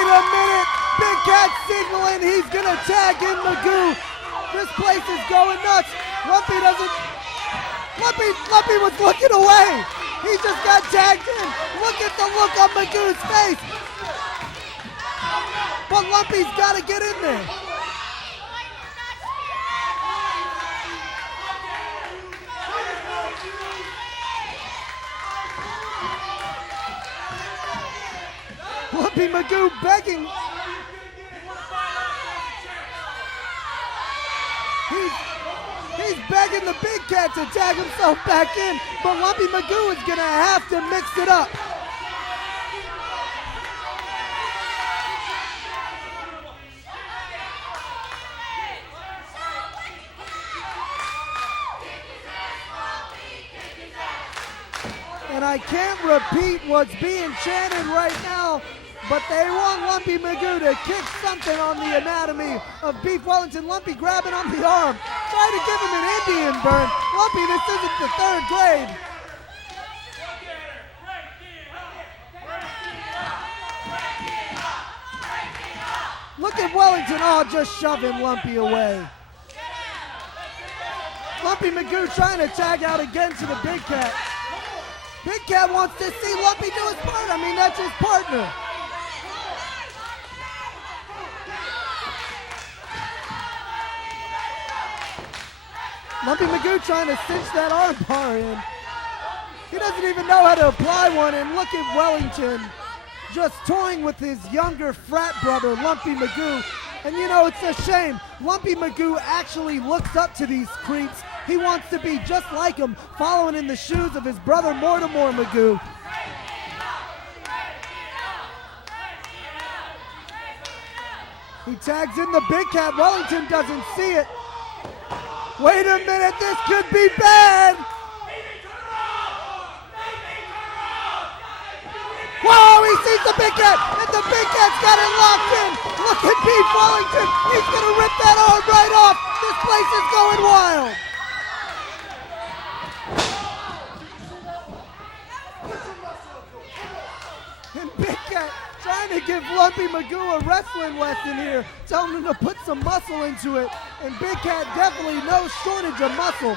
Wait a minute. Big Cat signaling he's going to tag in Magoo. This place is going nuts. Lumpy was looking away. He just got tagged in. Look at the look on Magoo's face. But Lumpy's got to get in there. Lumpy Magoo begging. He's begging the Big Cat to tag himself back in, but Lumpy Magoo is gonna have to mix it up. And I can't repeat what's being chanted right now, but they want Lumpy Magoo to kick something on the anatomy of Beef Wellington. Lumpy grabbing on the arm, trying to give him an Indian burn. Lumpy, this isn't the third grade. Look at Wellington, just shoving Lumpy away. Lumpy Magoo trying to tag out again to the Big Cat. Big Cat wants to see Lumpy do his part. I mean, that's his partner. Lumpy Magoo trying to cinch that arm bar in. He doesn't even know how to apply one, and look at Wellington just toying with his younger frat brother, Lumpy Magoo. And you know, it's a shame. Lumpy Magoo actually looks up to these creeps. He wants to be just like him, following in the shoes of his brother Mortimer Magoo. He tags in the Big Cat. Wellington doesn't see it. Wait a minute, this could be bad. Whoa, he sees the Big Cat, and the Big Cat's got it locked in. Look at Beef Wellington. He's gonna rip that arm right off. This place is going wild. And Big Cat trying to give Lumpy Magoo a wrestling lesson here, telling him to put some muscle into it. And Big Cat definitely no shortage of muscle.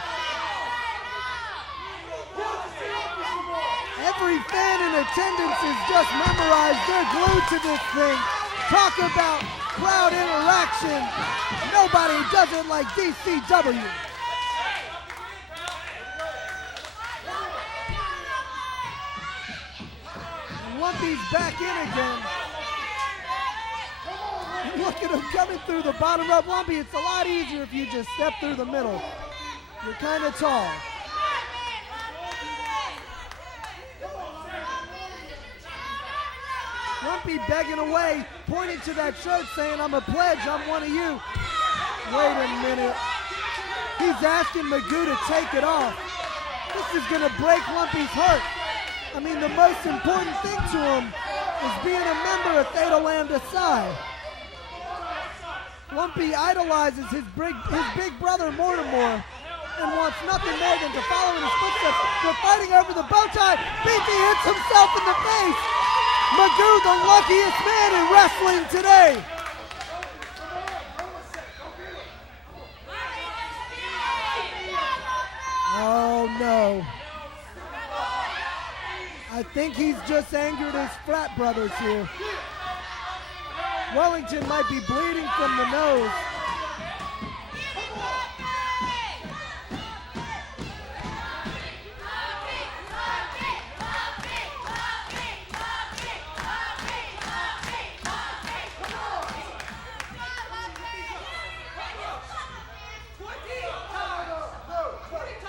Every fan in attendance is just memorized. They're glued to this thing. Talk about crowd interaction. Nobody does it like DCW. And Lumpy's back in again. Look at him coming through the bottom rope. Lumpy, it's a lot easier if you just step through the middle. You're kind of tall. Lumpy begging away, pointing to that shirt saying, I'm a pledge, I'm one of you. Wait a minute. He's asking Magoo to take it off. This is gonna break Lumpy's heart. I mean, the most important thing to him is being a member of Theta Lambda Psi. Lumpy idolizes his big brother Mortimer and wants nothing more than to follow in his footsteps. They're fighting over the bow tie. Beefy hits himself in the face. Magoo, the luckiest man in wrestling today. Oh no. I think he's just angered his frat brothers here. Wellington might be bleeding from the nose.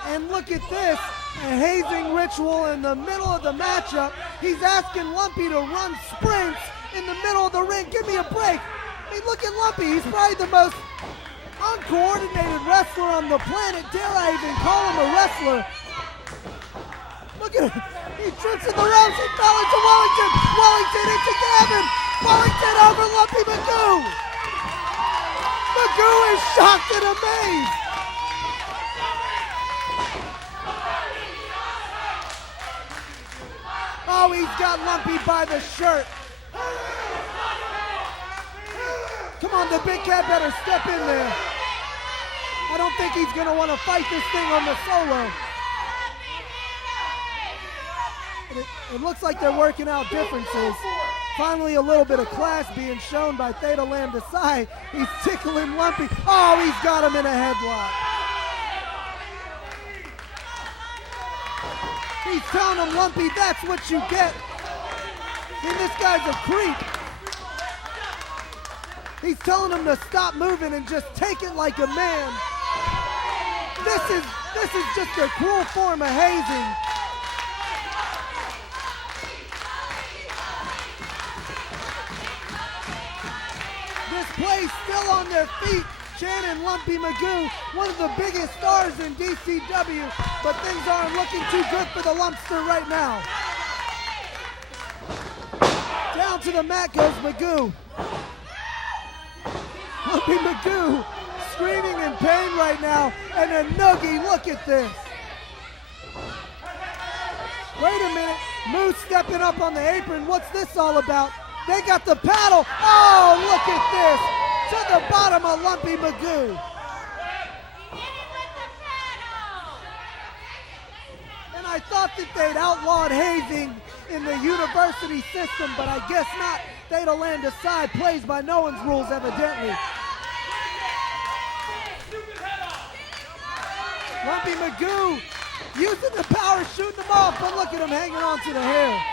And look at this, a hazing ritual in the middle of the matchup. He's asking Lumpy to run sprints in the middle of the ring. Give me a break. I mean, look at Lumpy. He's probably the most uncoordinated wrestler on the planet. Dare I even call him a wrestler? Look at him. He trips in the ropes. He fell into Wellington. Wellington into Gavin. Wellington over Lumpy Magoo. Magoo is shocked and amazed. Oh, he's got Lumpy by the shirt. Come on, the big cat better step in there. I don't think he's going to want to fight this thing on the solo. It looks like they're working out differences. Finally, a little bit of class being shown by Theta Lambda Psi. He's tickling Lumpy. Oh, he's got him in a headlock. He's telling him, Lumpy, that's what you get. And this guy's a creep. He's telling him to stop moving and just take it like a man. This is just a cruel form of hazing. This place still on their feet. Shannon Lumpy Magoo, one of the biggest stars in DCW, but things aren't looking too good for the Lumpster right now. Down to the mat goes Magoo. Lumpy Magoo screaming in pain right now, and a noogie, look at this. Wait a minute, Moose stepping up on the apron, what's this all about? They got the paddle, oh, look at this. To the bottom of Lumpy Magoo. And I thought that they'd outlawed hazing in the university system, but I guess not. Theta Lambda Psi plays by no one's rules, evidently. Lumpy Magoo using the power, shooting them off, but look at him hanging on to the hair.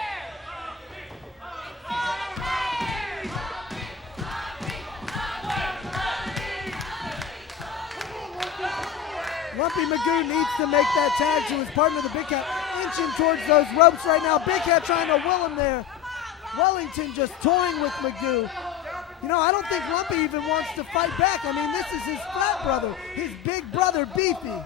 Lumpy Magoo needs to make that tag to his partner, the Big Cat, inching towards those ropes right now. Big Cat trying to will him there. Wellington just toying with Magoo. You know, I don't think Lumpy even wants to fight back. I mean, this is his fat brother, his big brother, Beefy.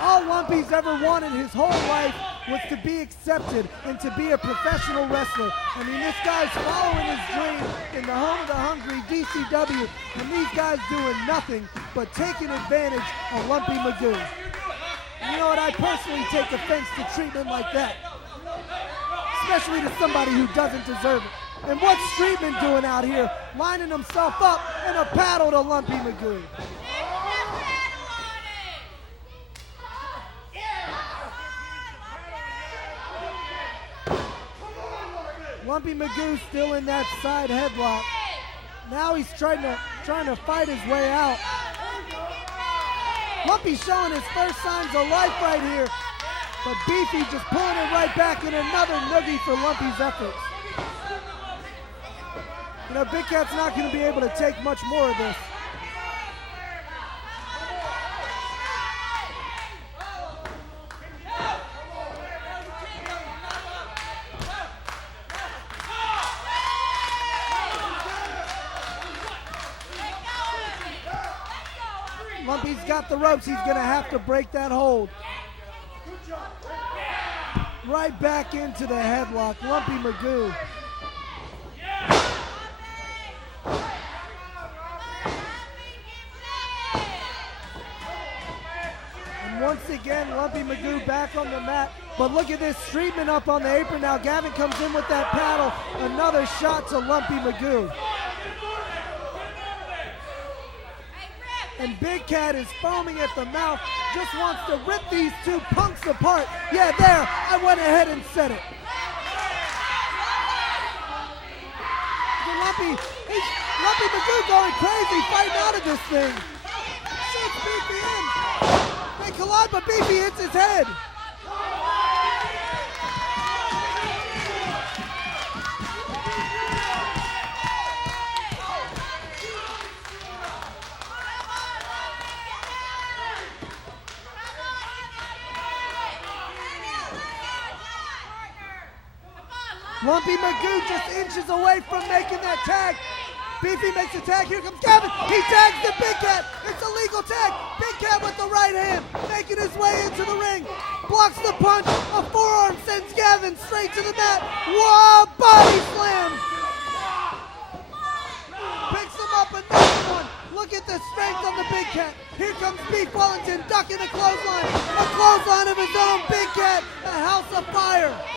All Lumpy's ever wanted his whole life was to be accepted and to be a professional wrestler. I mean, this guy's following his dream in the home of the hungry, DCW, and these guys doing nothing but taking advantage of Lumpy Magoo. You know what, I personally take offense to treatment like that, especially to somebody who doesn't deserve it. And what's Streetman doing out here? Lining himself up and a paddle to Lumpy Magoo. Lumpy Magoo still in that side headlock. Now he's trying to fight his way out. Lumpy's showing his first signs of life right here, but Beefy just pulling it right back in another noogie for Lumpy's efforts. You know, Big Cat's not going to be able to take much more of this. Lumpy's got the ropes. He's going to have to break that hold. Right back into the headlock. Lumpy Magoo. And once again, Lumpy Magoo back on the mat. But look at this, Streetman up on the apron now. Gavin comes in with that paddle. Another shot to Lumpy Magoo. And Big Cat is foaming at the mouth, just wants to rip these two punks apart. Yeah, there, I went ahead and said it. Lumpy Magoo going crazy, fighting out of this thing. Shoots Beefy in. They collide, but Beefy hits his head. Lumpy Magoo just inches away from making that tag. Beefy makes the tag. Here comes Gavin. He tags the Big Cat. It's a legal tag. Big Cat with the right hand, making his way into the ring. Blocks the punch. A forearm sends Gavin straight to the mat. Whoa, body slam. Picks him up another one. Look at the strength on the Big Cat. Here comes Beef Wellington ducking a clothesline. A clothesline of his own. Big Cat, a house of fire.